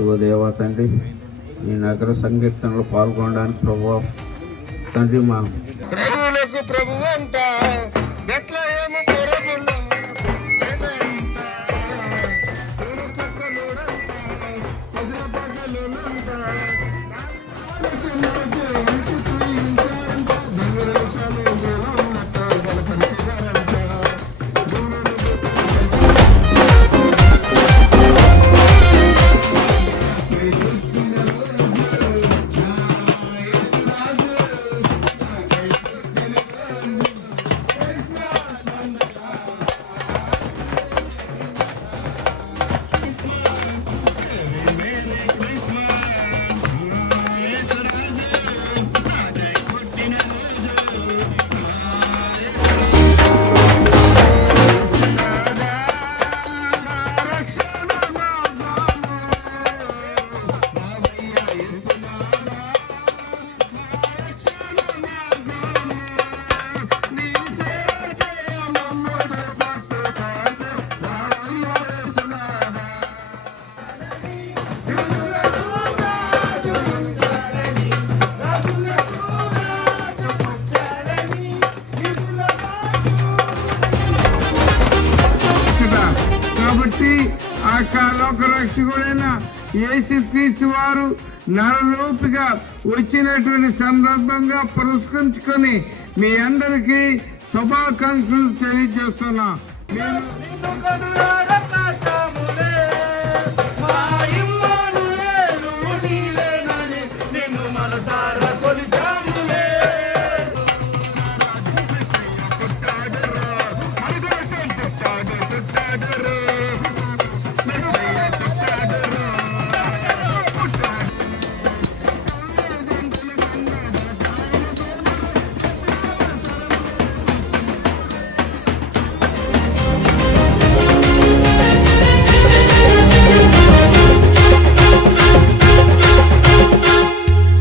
ఇదిగో దేవా తండ్రి ఈ నగర సంకీర్తనలో పాల్గొనడానికి ప్రభు తండ్రి మా ప్రభువులకు ప్రభు అంట బెత్లెహేము పురములో కాబట్టి ఆ లోక రక్షకుడైన యేసుక్రీస్తు వారు నరరూపిగా వచ్చినటువంటి సందర్భంగా పురస్కరించుకొని మీ అందరికీ శుభాకాంక్షలు తెలియజేస్తున్నా.